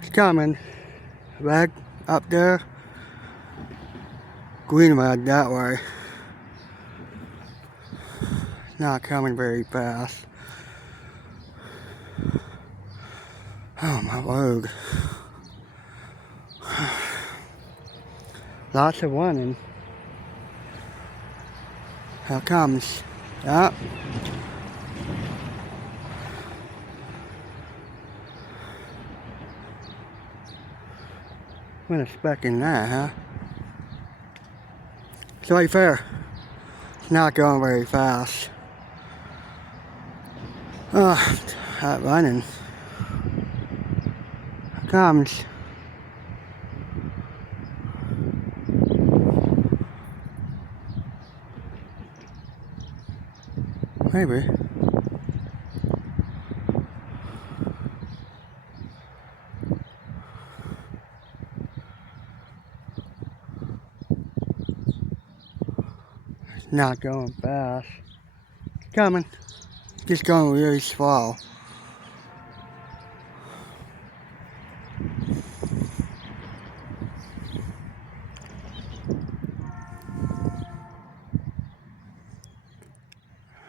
It's coming. Red up there. Green red that way. Not coming very fast. Oh my word. Lots of running. Here it comes. Yep. Wasn't expecting that, huh? It's right there. It's not going very fast. That running. Here it comes. Maybe. It's not going fast. It's coming. Just going really slow.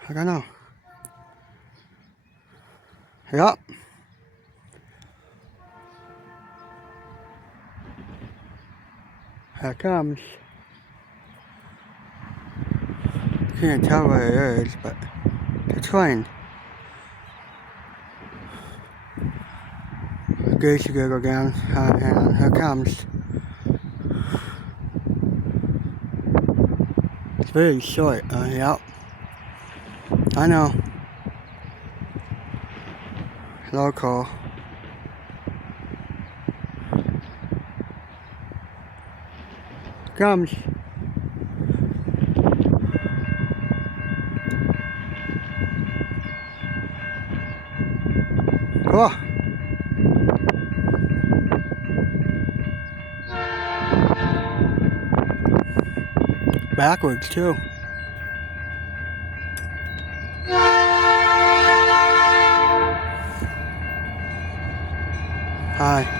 I don't know. Yup. Here it comes. Can't tell where it is, but it's train. The gates are gonna go down, and here it comes. It's very short, yep. I know. Local. Comes. Oh. Backwards too. Hi.